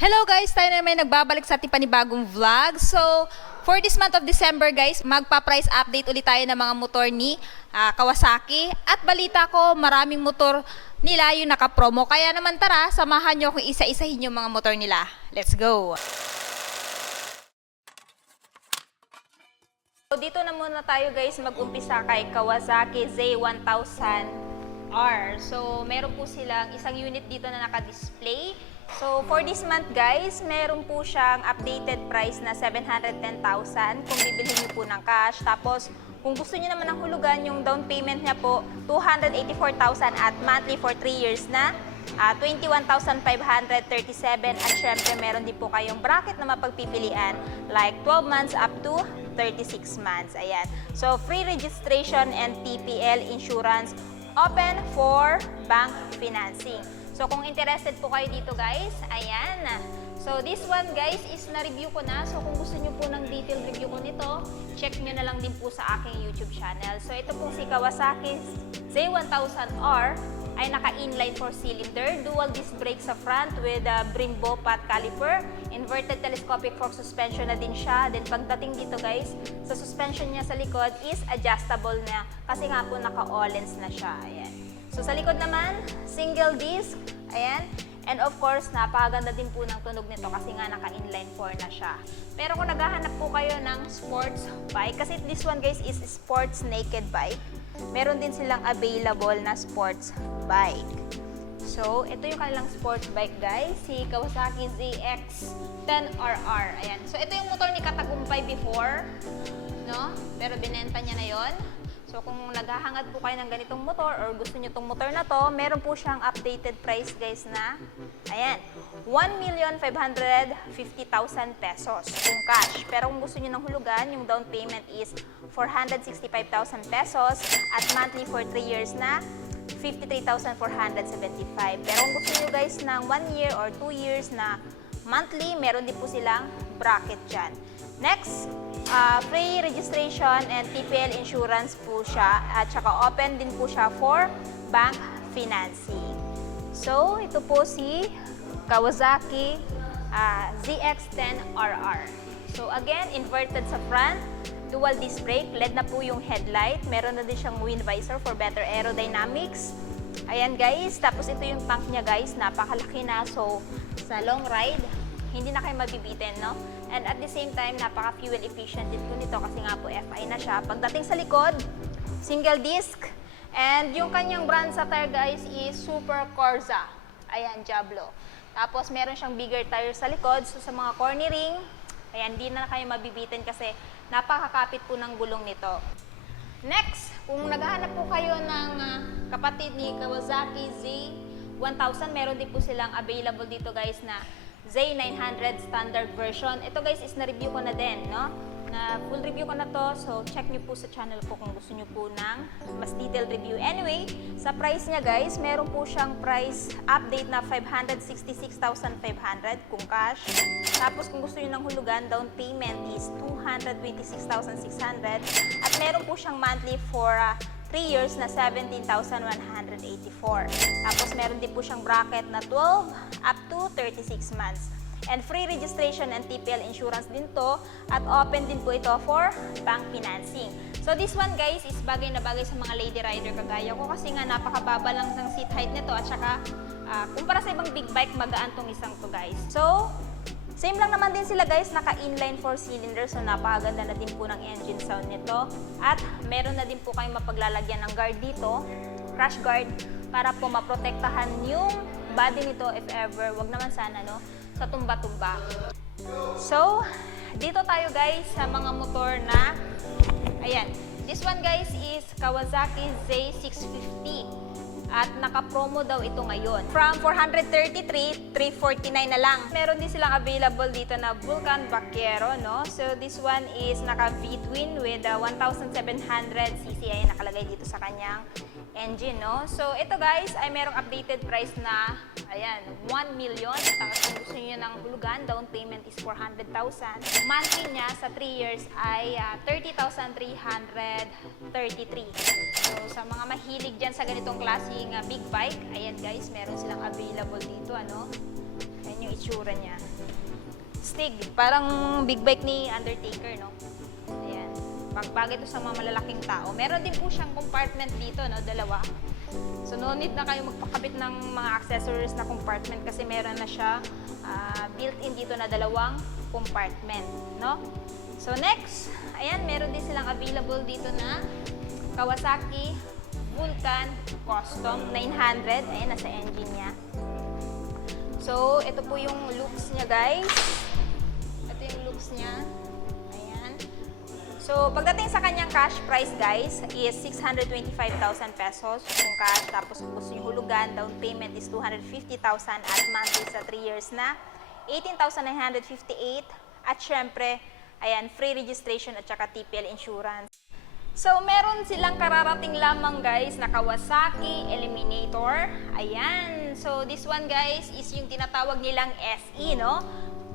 Hello guys! Tayo na may nagbabalik sa ating panibagong vlog. So, for this month of December guys, magpa-price update ulit tayo ng mga motor ni Kawasaki. At balita ko, maraming motor nila yung naka-promo. Kaya naman tara, samahan nyo kung isa-isahin yung mga motor nila. Let's go! So, dito na muna tayo guys mag-umpisa kay Kawasaki Z1000R. So, meron po silang isang unit dito na naka-display. So, for this month guys, meron po siyang updated price na 710,000 kung bibilhin niyo po ng cash. Tapos, kung gusto niyo naman ng hulugan, yung down payment niya po, 284,000 at monthly for 3 years na 21,537. At syempre, meron din po kayong bracket na mapagpipilian like 12 months up to 36 months. Ayan. So, free registration and TPL insurance open for bank financing. So, kung interested po kayo dito guys, ayan. So, this one guys is na-review ko na. So, kung gusto nyo po ng detailed review ko nito, check nyo na lang din po sa aking YouTube channel. So, ito pong si Kawasaki Z1000R ay naka-inline 4-cylinder, dual disc brake sa front with Brembo pot caliper, inverted telescopic fork suspension na din siya. Then, pagdating dito guys, sa suspension niya sa likod is adjustable na kasi nga po naka-Öhlins na siya. Ayan. So, sa likod naman, single disc, ayan. And of course, napakaganda din po ng tunog nito kasi nga naka-inline 4 na siya. Pero kung naghahanap po kayo ng sports bike, kasi this one guys is sports naked bike, meron din silang available na sports bike. So, ito yung kanilang sports bike guys, si Kawasaki ZX-10RR. Ayan. So, ito yung motor ni Katagumpay before, no? Pero binenta niya na yon. So, kung naghahangad po kayo ng ganitong motor or gusto nyo itong motor na to, meron po siyang updated price guys na, ayan, 1,550,000 pesos kung cash. Pero kung gusto nyo ng hulugan, yung down payment is 465,000 pesos at monthly for 3 years na 53,475. Pero kung gusto nyo guys ng 1 year or 2 years na monthly, meron din po silang bracket dyan. Next, free registration and TPL insurance po siya at saka open din po siya for bank financing. So, ito po si Kawasaki ZX-10RR. So, again, inverted sa front, dual disc brake, LED na po yung headlight, meron na din siyang wind visor for better aerodynamics. Ayan guys, tapos ito yung tank niya guys, napakalaki na, so sa long ride, hindi na kayo mabibitin, no? And at the same time, napaka-fuel efficient din po nito kasi nga po FI na siya. Pagdating sa likod, single disc. And yung kanyang brand sa tire guys is Super Corsa. Ayan, Diablo. Tapos meron siyang bigger tire sa likod. So sa mga cornering, ayan, hindi na kayo mabibitin kasi napakakapit po ng gulong nito. Next, kung naghahanap po kayo ng kapatid ni Kawasaki Z1000, meron din po silang available dito guys na Z900 standard version. Ito guys is na-review ko na din, no? Na full review ko na to, so check nyo po sa channel ko kung gusto nyo po ng mas detailed review. Anyway, sa price niya guys, meron po siyang price update na 566,500 kung cash. Tapos kung gusto nyo ng hulugan, down payment is 226,600 at meron po siyang monthly for 3 years na 17,184. Tapos meron din po siyang bracket na 12 up to 36 months. And free registration and TPL insurance din to at open din po ito for bank financing. So this one guys is bagay na bagay sa mga lady rider kagaya ko kasi nga napakababa lang ng seat height nito at saka kumpara sa ibang big bike magaan tong isang to guys. So same lang naman din sila guys, naka-inline 4-cylinder, so napakaganda na din po ng engine sound nito. At meron na din po kayong mapaglalagyan ng guard dito, crash guard, para po maprotektahan yung body nito if ever, wag naman sana no, sa tumba-tumba. So, dito tayo guys sa mga motor na, ayan, this one guys is Kawasaki Z650. At naka-promo daw ito ngayon. From 433, 349 na lang. Meron din silang available dito na Vulcan Vaquero, no? So, this one is naka-V-twin with 1,700cc ay nakalagay dito sa kanyang engine, no? So, ito guys ay merong updated price na, ayan, 1 million. Tapos kung gusto nyo ng hulugan, down payment is 400,000. Monthly niya sa 3 years ay 30,333. So, sa mga mahilig dyan sa ganitong klaseng big bike, ayan guys, meron silang available dito, ano? Ayan yung yung itsura niya. Stig, parang big bike ni Undertaker, no? Ayan. Bagay ito sa mga malalaking tao. Meron din po siyang compartment dito, no? Dalawa. So, no need na kayo magpakabit ng mga accessories na compartment kasi meron na siya built-in dito na dalawang compartment, no? So, next, ayan, meron din silang available dito na Kawasaki Vulcan Custom 900. Ayan, nasa engine niya. So, ito po yung looks niya, guys. Ito yung looks niya. Ayan. So, pagdating sa kanyang cash price, guys, is 625,000 pesos kung cash. Tapos, kung gusto nyo hulugan, down payment is 250,000 at monthly sa 3 years na 18,958. At syempre, ayan, free registration at saka TPL insurance. So, meron silang kararating lamang, guys, na Kawasaki Eliminator. Ayan. So, this one, guys, is yung tinatawag nilang SE, no?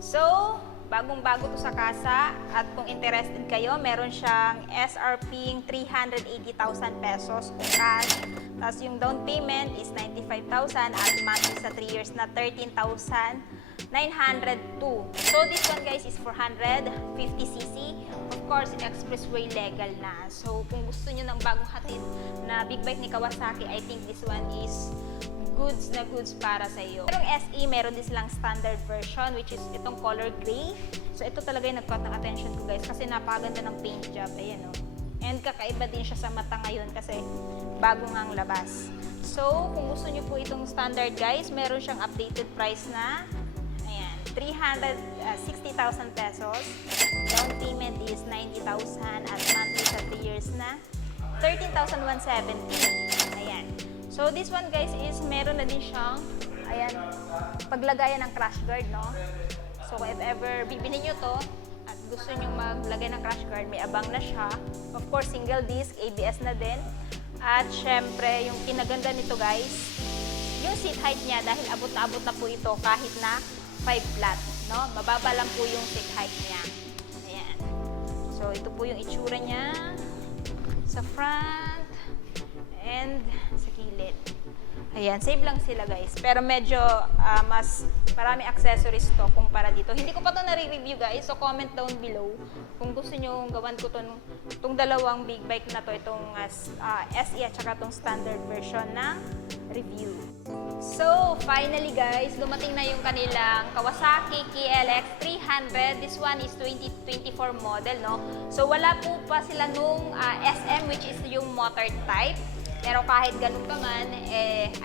So, bagong-bago to sa kasa. At kung interested kayo, meron siyang SRP 380,000 pesos kung cash. Tapos, yung down payment is 95,000 at monthly sa 3 years na 13,902. So, this one, guys, is 450cc. Of course, expressway legal na. So, kung gusto nyo ng bagong hatid na big bike ni Kawasaki, I think this one is goods na goods para sa iyo. Merong SE, meron din silang standard version, which is itong color gray. So, ito talaga yung nag-caught ng attention ko, guys, kasi napakaganda ng paint job. Ayan, o. And kakaiba din siya sa mata ngayon kasi bago ngang labas. So, kung gusto nyo po itong standard, guys, meron siyang updated price na 360,000 pesos. Down payment is 90,000 at monthly sa 3 years na 13,170. Ayan. So, this one, guys, is meron na din siyang, ayan, paglagayan ng crash guard, no? So, if ever bibili nyo to at gusto nyo maglagay ng crash guard, may abang na siya. Of course, single disc, ABS na din. At syempre, yung kinaganda nito, guys, yung seat height niya, dahil abot na abot na po ito kahit na 5 flat, no? Mababa lang po yung seat height niya. Ayan. So, ito po yung itsura niya sa front and sa kilid. Ayan, save lang sila, guys. Pero medyo mas marami accessories to kumpara dito. Hindi ko pa to nare-review, guys. So, comment down below kung gusto nyo gawan ko itong dalawang big bike na to. Itong SE at saka itong standard version ng review. So, finally, guys, dumating na yung kanilang Kawasaki KLX 300. This one is 2024 model, no? So, wala po pa sila nung SM, which is yung motor type. Pero kahit ganun pa man,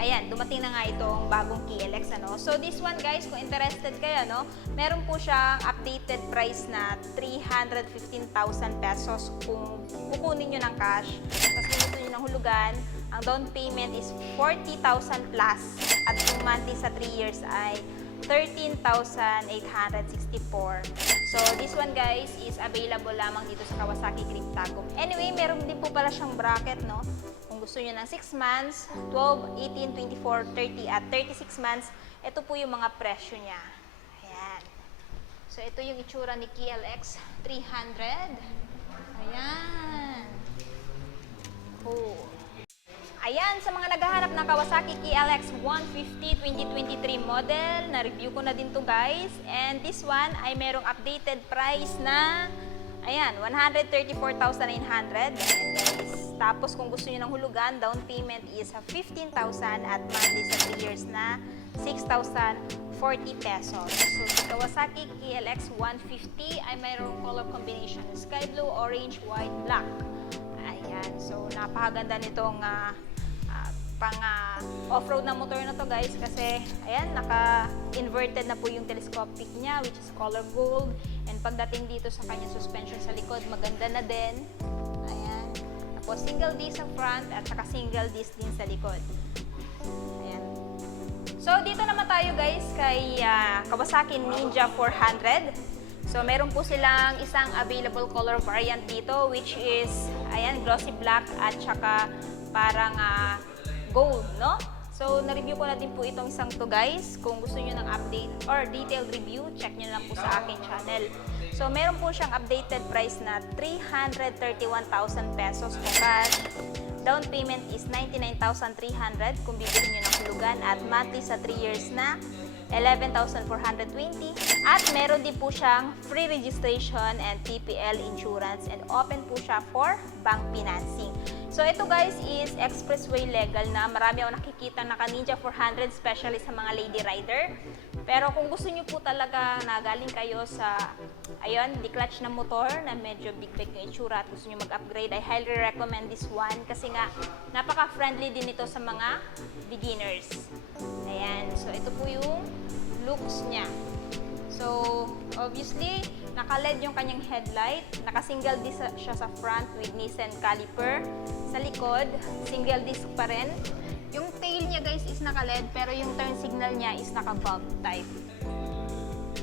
ayan, dumating na nga itong bagong KLX, ano. So, this one, guys, kung interested kayo, no, meron po siyang updated price na 315,000 pesos kung kukunin nyo ng cash. Tapos, kung gusto nyo ng hulugan, ang down payment is 40,000 plus. At yung monthly sa 3 years ay 13,864. So, this one, guys, is available lamang dito sa Kawasaki Cryptagum. Anyway, meron din po pala siyang bracket, no? Kung gusto nyo ng 6 months, 12, 18, 24, 30, at 36 months, ito po yung mga presyo niya. Ayan. So, ito yung itsura ni KLX 300. Ayan. Cool. Ayan, sa mga naghahanap ng Kawasaki KLX 150 2023 model, na-review ko na din to, guys. And this one ay merong updated price na, ayan, 134,900. Guys. Tapos kung gusto niyo ng hulugan, down payment is 15,000 at monthly sa 3 years na 6,040 pesos. So, sa Kawasaki KLX 150 ay mayroong color combination, sky blue, orange, white, black. Ayan, so napakaganda nitong pang off-road na motor na to, guys, kasi ayan, naka-inverted na po yung telescopic niya, which is color gold. And pagdating dito sa kanyang suspension sa likod, maganda na din. Ayan. Tapos single disc sa front at saka single disc din sa likod. Ayan. So dito naman tayo, guys, kay Kawasaki Ninja 400. So meron po silang isang available color variant dito, which is ayan, glossy black at saka parang gold, no? So, na-review ko na din po itong isang to, guys. Kung gusto nyo ng update or detailed review, check nyo lang po sa aking channel. So, meron po siyang updated price na 331,000 pesos kung cash. Down payment is 99,300 kung bibili nyo ng hulugan at monthly sa 3 years na 11,420. At meron din po siyang free registration and TPL insurance and open po siya for bank financing. So ito guys is expressway legal na. Marami ako nakikita na Ninja 400 especially sa mga lady rider. Pero kung gusto niyo po talaga na galing kayo sa ayun, di-clutch na motor na medyo big yung itsura at gusto niyo mag-upgrade, I highly recommend this one kasi nga napaka-friendly din ito sa mga beginners. Ayan. So ito po yung looks niya. So, obviously, naka-LED yung kanyang headlight. Naka-single disc siya sa front with Nissan caliper. Sa likod, single disc pa rin. Yung tail niya guys is naka-LED pero yung turn signal niya is naka-bulb type.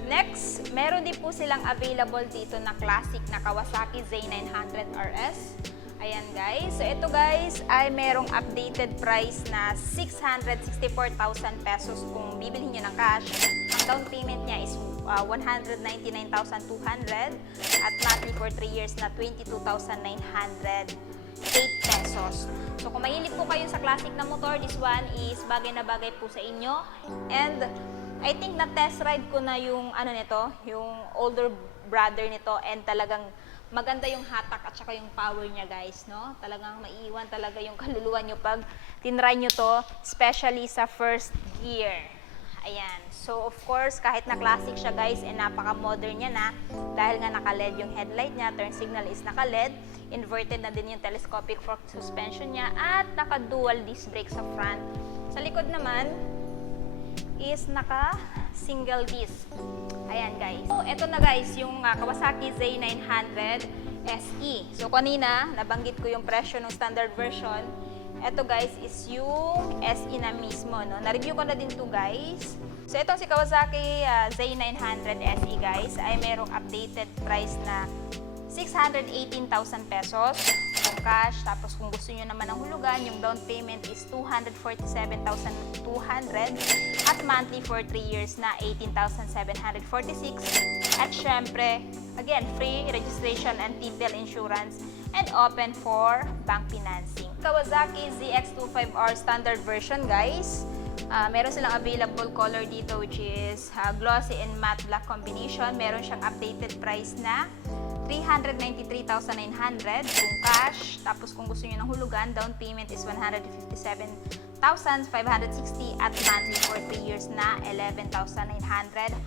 Next, meron din po silang available dito na classic na Kawasaki Z900 RS. Ayan guys. So ito guys ay merong updated price na 664,000 pesos kung bibilhin nyo ng cash. Ang down payment niya is 199,200 at monthly for 3 years na 22,908 pesos. So kung mahilig po kayo sa classic na motor, this one is bagay na bagay po sa inyo. And I think na test ride ko na yung ano nito, yung older brother nito and talagang maganda yung hatak at saka yung power niya guys, no? Talagang maiiwan talaga yung kaluluwa nyo pag tinry nyo to, especially sa first gear. Ayan. So, of course, kahit na classic siya guys, napaka-modern niya na dahil nga naka-LED yung headlight niya, turn signal is naka-LED, inverted na din yung telescopic fork suspension niya, at naka-dual disc brake sa front. Sa likod naman is naka-single disc. Ayan guys. So, ito na guys, yung Kawasaki Z900 SE. So, kanina, nabanggit ko yung presyo ng standard version. Ito guys is yung SE na mismo, no? Na-review ko na din to guys. So, itong si Kawasaki Z900 SE guys ay merong updated price na 618,000 pesos kung cash. Tapos kung gusto nyo naman ng hulugan, yung down payment is 247,200 at monthly for 3 years na 18,746. At syempre, again, free registration and TPL insurance and open for bank financing. Kawasaki ZX25R standard version guys. Meron silang available color dito which is glossy and matte black combination. Meron siyang updated price na 393,900 kung cash. Tapos kung gusto niyo ng hulugan, down payment is 157,560 at monthly for 3 years na 11,948.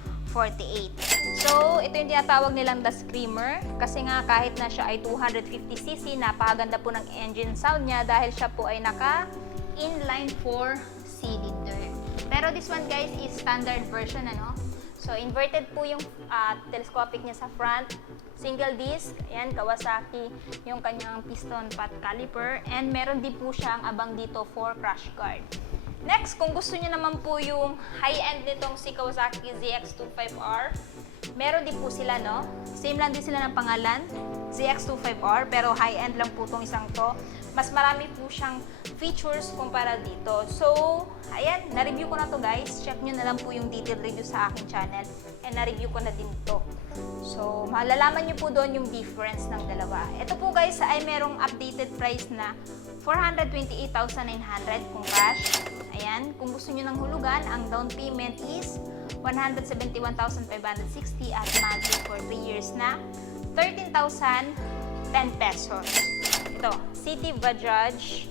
So, ito yung tinatawag nilang The Screamer kasi nga kahit na siya ay 250cc, napakaganda po ng engine sound niya dahil siya po ay naka-inline 4-cylinder. Pero this one guys is standard version, ano? So, inverted po yung telescopic niya sa front. Single disc, ayan, Kawasaki, yung kanyang piston pot caliper. And meron din po siyang abang dito for crash guard. Next, kung gusto niyo naman po yung high-end nitong si Kawasaki ZX25R, meron din po sila, no? Same lang din sila ng pangalan, ZX25R, pero high-end lang po itong isang to. Mas marami po siyang features kumpara dito. So, ayan, na-review ko na to guys. Check nyo na lang po yung detailed review sa aking channel. And na-review ko na din to. So, malalaman nyo po doon yung difference ng dalawa. Ito po guys ay merong updated price na 428,900 kung cash. Ayan, kung gusto nyo ng hulugan, ang down payment is 171,560 at monthly for 3 years na 13,010 pesos. Ito, City Bajaj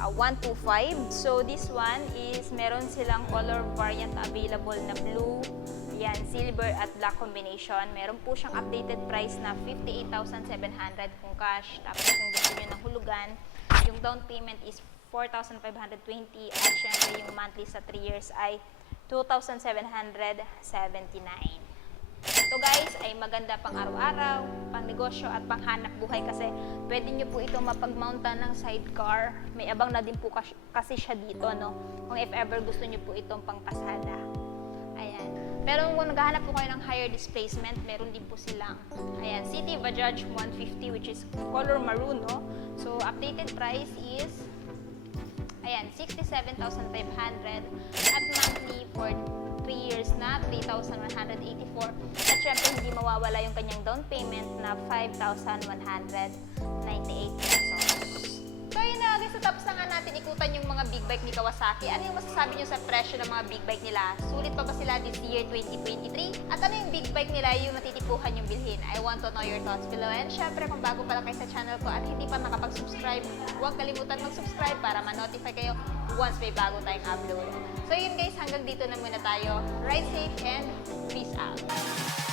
125. So, this one is meron silang color variant available na blue, yan, silver at black combination. Meron po siyang updated price na 58,700 kung cash. Tapos kung gusto nyo ng hulugan, yung down payment is 4,520 at syempre yung monthly sa 3 years ay 2,779. Ito guys ay maganda pang araw-araw, pang negosyo at pang hanap buhay kasi pwede nyo po ito mapag-mountan ng sidecar. May abang na din po kasi siya dito, no? Kung if ever gusto nyo po itong pang pasada. Ayan. Pero kung naghahanap po kayo ng higher displacement, meron din po silang, ayan, City Bajaj 150 which is color maroon, no? So, updated price is, ayan, 67,500 at monthly for 3 years na 3,184 at syempre hindi mawawala yung kanyang down payment na 5,198 pesos. So yun na, guys, natapos na nga natin ikutan yung mga big bike ni Kawasaki. Ano yung masasabi nyo sa presyo ng mga big bike nila? Sulit pa ba sila this year 2023? At ano yung big bike nila yung matitipuhan yung bilhin? I want to know your thoughts below. And syempre, kung bago pa lang kayo sa channel ko at hindi pa nakapag-subscribe, huwag kalimutan mag-subscribe para ma-notify kayo once may bago tayong upload. So yun guys, hanggang dito na muna tayo. Ride safe and peace out!